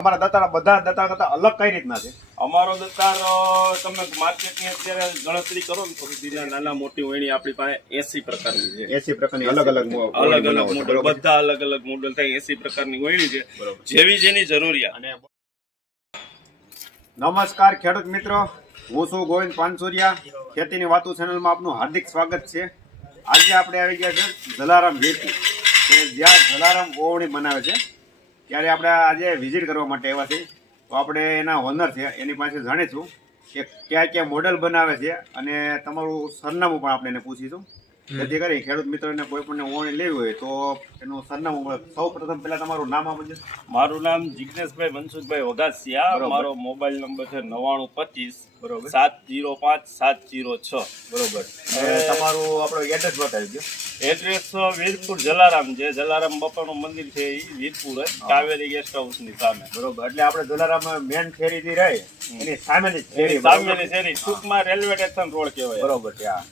અમારા દાતારા બધા દાતા કરતા અલગ કઈ રીતના છે? અમારો દસ્તાર અ, તમે માર્કેટની અત્યારે ગણતરી કરો ને તો સુધીના નાના મોટી વણી આપણી પાસે એસી પ્રકારની છે. એસી પ્રકારની અલગ અલગ અલગ અલગ મોડલ બધા અલગ અલગ મોડલ થાય એસી પ્રકારની વણી છે. જેવી જેની જરૂરિયાત. અને નમસ્કાર ખેડૂત મિત્રો. હું છું ગોવિંદ પાનસુરિયા. ખેતીની વાતો ચેનલમાં આપનું હાર્દિક સ્વાગત છે. આજે આપણે આવી ગયા છે જલારામ કે જ્યાં જલારામ ઓવણી બનાવે છે. ત્યારે આપણે આજે વિઝિટ કરવા માટે આવ્યા છીએ. તો આપણે એના ઓનર છે એની પાસે જાણીશું કે કયા કયા મોડલ બનાવે છે અને તમારું સરનામું પણ આપણે એને પૂછીશું. જેથી કરી ખેડૂત મિત્રોને કોઈ પણ ઓણી લેવી હોય તો એનું સરનામું સૌ પ્રથમ પહેલાં તમારું નામ આપજો મારું નામ જિગ્નેશભાઈ મનસુખભાઈ વઘાસિયા બરોબર. મારો મોબાઈલ નંબર છે નવ્વાણું પચીસ બરોબર. સાત જીરો પાંચ સાત જીરો છ. બરોબર. તમારું આપણો એડ્રેસ બતાવી દો એડ્રેસ વીરપુર જલારામ છે. જલારામ બાપાનું મંદિર છે એ વીરપુર કાવેરી ગેસ્ટ હાઉસની સામે. બરોબર. એટલે આપણે જલારામ મેન ફેરી થી રહી એની સામેની ફેરી સામેની ફેરી ટૂંકમાં રેલવે સ્ટેશન રોડ કહેવાય. બરોબર છે હા.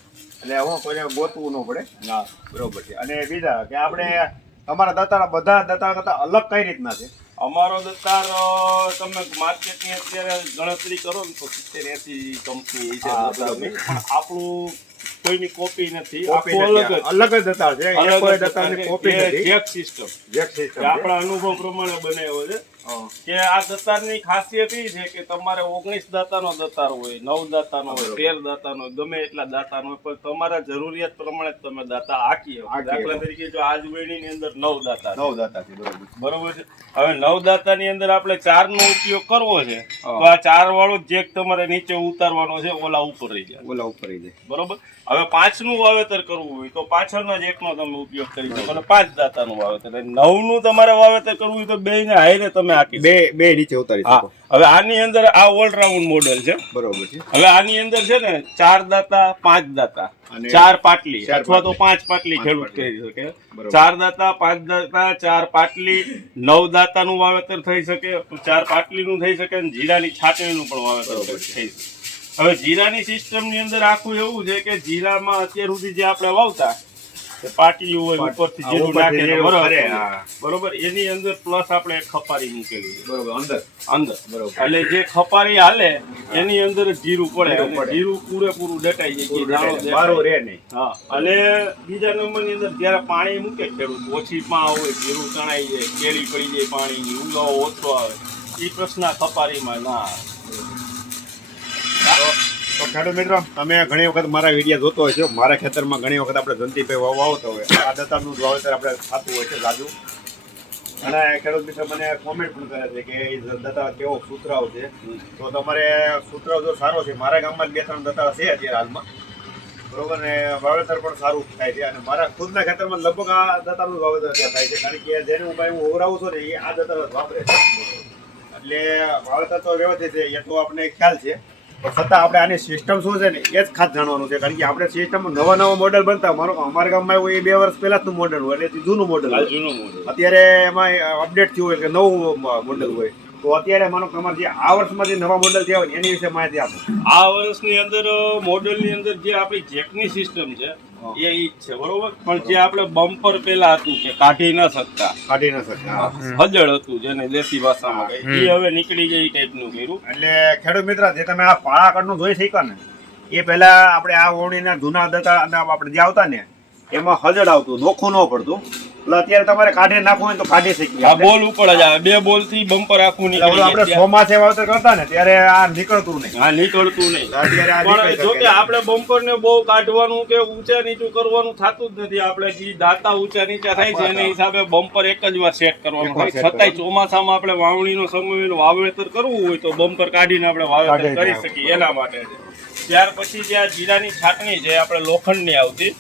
એટલે હું કોઈને ગોતવું ન પડે. હા. બરોબર છે. અને બીજા કે આપણે તમારા દાતારા બધા દત્તા કરતા અલગ કઈ રીતના છે? અમારો દત્તાર તમે માર્કેટની અત્યારે ગણતરી કરો ને તો સિત્તેર એસી કંપની છે પણ આપણું કોઈની કોપી નથી. અલગ જ. અલગ જ દાતા છે. અલગ જ દાતાની copy jack system jack system આપણા અનુભવ પ્રમાણે બનાવ્યો છે. કે આ દતારની ખાસિયત એ છે કે તમારે ઓગણીસ દાતાનો દતાર હોય નવ દાતાનો હોય તેર દાતાનો હોય ગમે એટલા દાતાનો હોય પણ તમારા જરૂરિયાત પ્રમાણે તમે દાતા આકી દાખલા તરીકે જો આજ વેણીની અંદર નવ દાતા નવ દાતા છે બરોબર છે. હવે નવ દાતાની અંદર આપણે ચાર નો ઉપયોગ કરવો છે તો આ ચાર વાળો જેક તમારે નીચે ઉતારવાનો છે ઓલા ઉપર રહી જાય. ઓલા ઉપર રહી જાય. બરોબર? હવે પાંચનું વાવેતર કરવું હોય તો પાછળના જ એકનો તમે ઉપયોગ કરી શકો અને પાંચ દાતાનું વાવેતર. નવનું તમારે વાવેતર કરવું હોય તો બે ને હાઈરે તમે આકી બે બે નીચે ઉતારી શકો. હવે આની અંદર આ ઓલરાઉન્ડ મોડેલ છે. બરોબર છે. હવે આની અંદર છે ને ચાર દાતા પાંચ દાતા. ચાર પાટલી. અથવા તો. પાંચ પાટલી ખેડૂત. કરી શકે. ચાર દાતા પાંચ દાતા ચાર પાટલી નવ દાતાનું વાવેતર થઈ શકે. ચાર પાટલીનું થઈ શકે અને જીરાની છાટણીનું પણ વાવેતર થઈ શકે. હવે જીરાની સિસ્ટમની અંદર આખું એવું છે કે જીરામાં અત્યાર સુધી જે આપણે વાવતા કે પાટલીઓ હોય ઉપરથી જીરું નાખે બરોબર એની અંદર પ્લસ આપણે ખપારી મૂકેલી છે. બરોબર અંદર. અંદર. બરોબર. એટલે જે ખપારી હાલે એની અંદર જીરું પડે. જીરું પૂરેપૂરું ડટાઈ જાય. કે દાણો મારો રે નહીં. હા. અને બીજા નંબરની અંદર જ્યારે પાણી મૂકે ખેડૂત ઓછી માં હોય જીરું તણાઈ જાય કેરી પડી જાય પાણી ઉગાવો ઓછો આવે. એ પ્રશ્ન ખપારીમાં ના આવે. તો ખેડૂત મિત્રો, તમે ઘણી વખત મારા વીડિયો જોતો હોય છે. મારા ખેતરમાં ઘણી વખત આપણે જંતીભાઈ વાવ આવતો હોય. આ દત્તાનું વાવેતર આપણે થતું હોય છે લાજુ અને ખેડૂત મિત્ર મને કોમેન્ટ પણ કરે છે કે એ દત્તા કેવો સુતરાવ છે. તો તમારે સુતરાવ જો સારો છે, મારા ગામમાં બે ત્રણ દત્તા છે અત્યારે હાલમાં. બરોબર ને, વાવેતર પણ સારું થાય છે. અને મારા ખુદના ખેતરમાં લગભગ આ દત્તાનું વાવેતર થાય છે. કારણ કે જેને ભાઈ હું ઓવરાવું છું ને, એ આ દત્તા વાપરે છે. એટલે વાવેતર તો વ્યવસ્થિત છે, એ તો આપણે ખ્યાલ છે. પણ છતાં આપણે આની સિસ્ટમ શું છે ને એ જ ખાસ જાણવાનું છે. કારણ કે આપણે સિસ્ટમ નવા નવા મોડેલ બનતા મારો અમારા ગામમાં એવું એ બે વર્ષ પહેલાંનું મોડલ મોડેલ હોય. એટલે જૂનું મોડેલ જૂનું model. અત્યારે એમાં અપડેટ થયું હોય કે નવું મોડેલ હોય. તો અત્યારે માનો કે અમારે જે આ વર્ષમાં જે નવા મોડેલ જે આવે એની વિશે માહિતી આપો. આ વર્ષની અંદર મોડેલની અંદર જે આપણી જેકની સિસ્ટમ છે એ ઈ છે બરોબર? પણ જે આપણે બમ્પર પેલા હતું કે કાઢી ન શકતા કાઢી ન શકતા. હજળ હતું જેને દેશી ભાષામાં કહે એ હવે નીકળી ગઈ ટાઈપનું કર્યું. એટલે ખેડૂત મિત્ર જે તમે આ પાળા કાઢનું જોઈ શક્યા ને એ પહેલા આપણે આ ઓવણીના જૂના દતા અને આપણે જે આવતા ને એમાં હજળ આવતું નોખું ન પડતું. અત્યારે તમારે કાઢી નાખવું હોય તો કાઢી શકીએ આ બોલ ઉપર જ આવે. બે બોલથી બમ્પર આખું નીકળે આપણે ચોમાસે વાવતર કરતા ને ત્યારે આ નીકળતું નહીં. હા નીકળતું નહીં. પણ જો કે આપણે બમ્પર ને બહુ કાઢવાનું કે ઊંચા નીચું કરવાનું થતું જ નથી. આપણે જે દાતા ઊંચા નીચા થાય છે એના હિસાબે બમ્પર એક જ વાર સેટ કરવાનું હોય. છતાંય ચોમાસામાં આપણે વાવણીનો સમય વાવેતર કરવું હોય તો બમ્પર કાઢીને આપણે વાવેતર કરી શકીએ. એના માટે. ત્યાર પછી જે આ જીરાની છાટણી છે આપણે લોખંડની આવતી.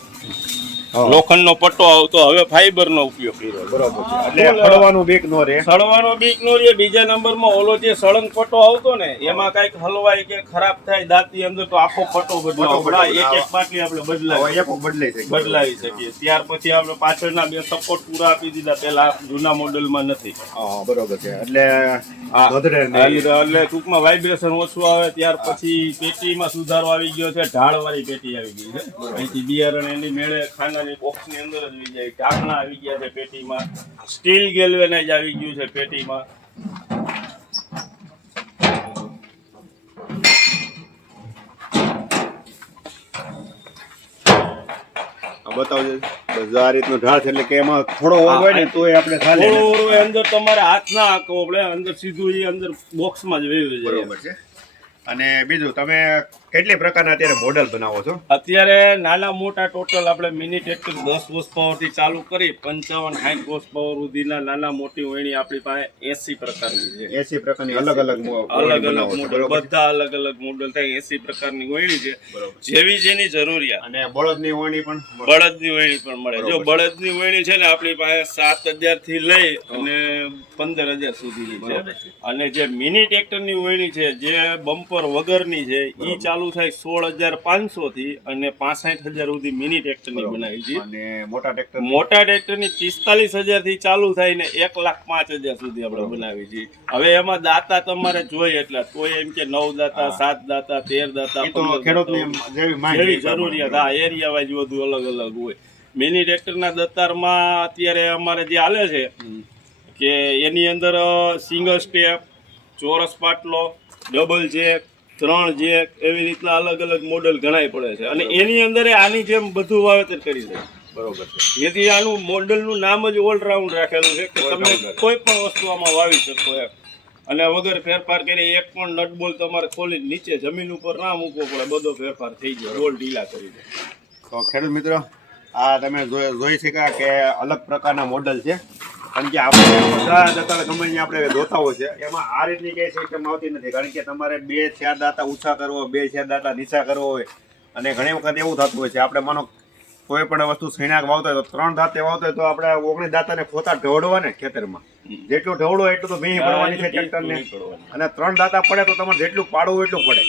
લોખંડનો પટ્ટો આવતો હવે ફાઈબરનો ઉપયોગ કર્યો. બરોબર એટલે પડવાનું બીક નો રહે. સળવાનો બીક નો રે બીજા નંબરમાં ઓલો જે સળંગ પટ્ટો આવતો ને એમાં કંઈક હલવાય કે ખરાબ થાય દાંતની અંદર તો આખો પટ્ટો બદલાવો. એક એક બાટલી આપણે બદલાવી બદલાઈ બદલાવી શકીએ. ત્યાર પછી આપણે પાછળના બે સપોર્ટ પૂરા આપી દીધા. પેલા જૂના મોડેલમાં નથી. બરોબર છે. એટલે ટૂંકમાં વાઇબ્રેશન ઓછું આવે ત્યાર પછી પેટીમાં સુધારો આવી ગયો છે. ઢાળવાળી પેટી આવી ગઈ છે. અહીંથી બિયારણ એની મેળે જાતના જે બોક્સની અંદર જ આવી જાય. ઢાંકણા આવી ગયા છે પેટીમાં. સ્ટીલ ગેલ્વેનાઇઝ આવી ગયું છે પેટીમાં. બતાવજો બસ આ રીતનો એટલે કે એમાં થોડો ઓર ને તો એ આપણે અંદર તમારે હાથ ના પડે. અંદર સીધું એ અંદર બોક્સમાં જ વેવ્યું છે. બરોબર છે. અને બીજું તમે કેટલી પ્રકારના અત્યારે મોડેલ બનાવો છો? અત્યારે નાના મોટા ટોટલ આપણે મિની ટ્રેક્ટર દસ હોર્સ પાવરથી ચાલુ કરી પંચાવન સાઠ હોર્સ પાવર સુધીના નાના મોટી વહેણી આપણી પાસે એસી પ્રકારની છે. એસી પ્રકારની અલગ અલગ અલગ અલગ મોડલ બધા અલગ અલગ મોડલ થાય એસી પ્રકારની વહેણી છે. જેવી જેની જરૂરિયાત. અને બળદની વહેણી પણ બળદની વહેણી પણ મળે. જો બળદની વહેણી છે ને આપણી પાસે સાત હજારથી લઈ અને પંદર હજાર સુધીની છે. અને જે મિની ટ્રેક્ટરની વહેણી છે જે બમ્પર વગરની છે એ ચાલુ થાય સોળ હજાર પાંચસો થી અને પાસઠ હજાર સુધી મિની ટ્રેક્ટરની. બનાવી છે. અને મોટા ટ્રેક્ટર મોટા ટ્રેક્ટરની પિસ્તાલીસ હજારથી ચાલુ થાય ને એક લાખ પાંચ હજાર સુધી આપણે બનાવી છે. હવે એમાં દાતા તમારે જોઈએ એટલે. કોઈ એમ કે નવ દાતા સાત દાતા તેર દાતા જેવી જરૂરિયાત. હા એરિયા વાઇઝ બધું અલગ અલગ હોય. મિની ટ્રેક્ટરના દતારમાં અત્યારે અમારે જે હાલે છે કે એની અંદર સિંગલ સ્ટેપ ચોરસ પાટલો ડબલ જેક ત્રણ જેક એવી રીતના અલગ અલગ મોડલ ઘણાય પડે છે. અને એની અંદર આની જેમ બધું વાવેતર કરી દે. બરોબર છે. જેથી આનું મોડલનું નામ જ ઓલરાઉન્ડ રાખેલું છે કે તમે કોઈ પણ વસ્તુ આમાં વાવી શકો એમ. અને વગર ફેરફાર કરી એક પણ નટબોલ તમારે ખોલી નીચે જમીન ઉપર ના મૂકવો પડે બધો ફેરફાર થઈ ગયો રોલ ઢીલા કરી દે. તો ખેડૂત મિત્રો આ તમે જોઈ જોઈ શક્યા કે અલગ પ્રકારના મોડલ છે. કારણ કે આપણે બધા દત્તાળ ગમે ત્યાં આપણે હોય છે. એમાં આ રીતની કઈ સિસ્ટમ આવતી નથી. કારણ કે તમારે બે ચાર દાતા ઊંચા કરવો બે ચાર દાતા નીચા કરવો હોય. અને ઘણી વખત એવું થતું હોય છે. આપણે માનો કોઈ પણ વસ્તુ સૈણાક વાવતા હોય તો ત્રણ દાંતે વાવતા હોય તો આપણે ઓગણીસ દાંતાને ખોતા ઢોળવા ને ખેતરમાં. જેટલું ઢોળો એટલું તો મેં પડવાની છે ટ્રેક્ટરને. અને ત્રણ દાંતા પડે તો તમારે જેટલું પાડવું એટલું પડે.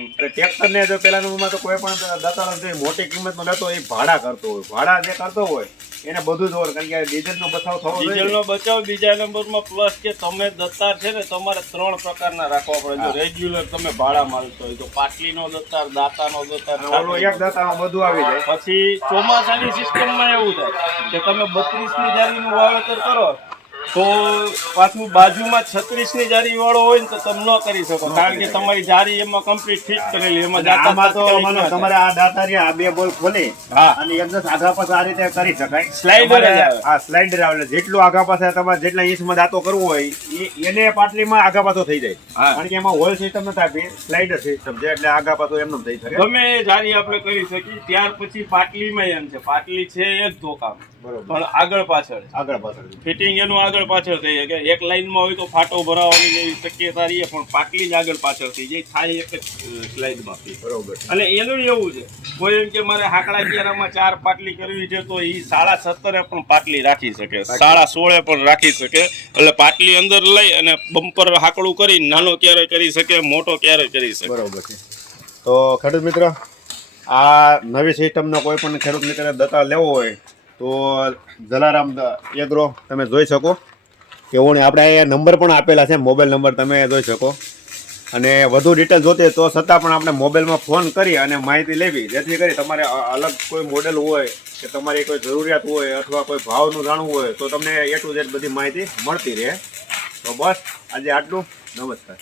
એટલે ટ્રેક્ટરને જો પેલા તો કોઈ પણ દાતા જે મોટી કિંમતનો લેતો હોય એ ભાડા કરતો હોય. ભાડા જે કરતો હોય એને બધું જ હોય કારણ કે ડીઝલનો બચાવ થવો જોઈએ. ડીઝલનો બચાવ બીજા નંબરમાં પ્લસ કે તમે દત્તાર છે ને તમારે ત્રણ પ્રકારના રાખવા પડે. જો રેગ્યુલર તમે ભાડા માલતો હોય તો પાટલીનો દત્તાર દાતાનો દત્તાર ઓલો ઓલું એક દાતામાં બધું આવી જાય. પછી ચોમાસાની સિસ્ટમમાં એવું થાય કે તમે બત્રીસની જારીનું વાવેતર કરો તો પાછું બાજુમાં છત્રીસની જારી વાળો હોય ને તો તમે ન કરી શકો. કારણ કે તમારી જારી એમાં કમ્પ્લીટ ફિટ કરેલી એમાં આમાં તો ના. તમારે આ દાતા રહ્યા આ બે બોલ ખોલી અને એકદમ આઘા પાસે આ રીતે કરી શકાય. આવે. આ સ્લાઇડર આવે. જેટલું આઘા પાસે તમારે જેટલા ઇંચમાં દાંતો કરવો હોય એને પાટલીમાં આઘા પાછો થઈ જાય. કારણ કે એમાં હોલ સિસ્ટમ નથી આપી સ્લાઇડર સિસ્ટમ છે એટલે આઘા પાછો એમનો થઈ શકે. ગમે જારી આપણે કરી શકીએ. ત્યાર પછી પાટલીમાં એમ છે. પાટલી છે એ જ ધોકામ પણ આગળ પાછળ. આગળ પાછળ. ફિટિંગ એનું આગળ પાછળ થઈ જાય કે એક લાઈનમાં હોય તો ફાટો ભરાવાની જેવી શક્યતા રહે પણ પાટલી જ આગળ પાછળ થઈ જાય. થાય એક જ સ્લાઇડમાં બરોબર. અને એનું એવું છે કોઈ એમ કે મારે હાકડા કિયારામાં ચાર પાટલી કરવી છે તો એ સાડા સત્તરે પણ પાટલી રાખી શકે. સાડા સોળે પણ રાખી શકે. એટલે પાટલી અંદર લઈ અને બમ્પર હાકડું કરી નાનો ક્યારે કરી શકે મોટો ક્યારે કરી શકે. બરોબર છે. તો ખેડૂત મિત્ર આ નવી સિસ્ટમનો કોઈ પણ ખેડૂત મિત્રને દત્તા લેવો હોય તો જલારામ એગ્રો તમે જોઈ શકો કે હું આપણે અહીંયા નંબર પણ આપેલા છે, મોબાઈલ નંબર તમે જોઈ શકો. અને વધુ ડિટેલ જોતી તો છતાં પણ આપણે મોબાઈલમાં ફોન કરી અને માહિતી લેવી, જેથી કરી તમારે અલગ કોઈ મોડેલ હોય કે તમારી કોઈ જરૂરિયાત હોય અથવા કોઈ ભાવનું જાણવું હોય, તો તમને એ ટુ ઝેડ બધી માહિતી મળતી રહે. તો બસ, આજે આટલું. નમસ્કાર.